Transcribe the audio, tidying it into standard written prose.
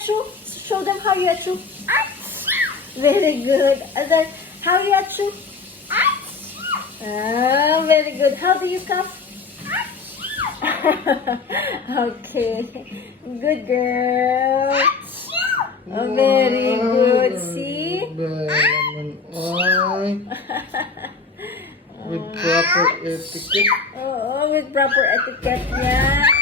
achoo? Show them how you achoo. Very good. And then, how you achoo? Ah, very good. How do you cough? Okay. Good girl. Oh, very good. See? With proper etiquette. Oh, with proper etiquette niya.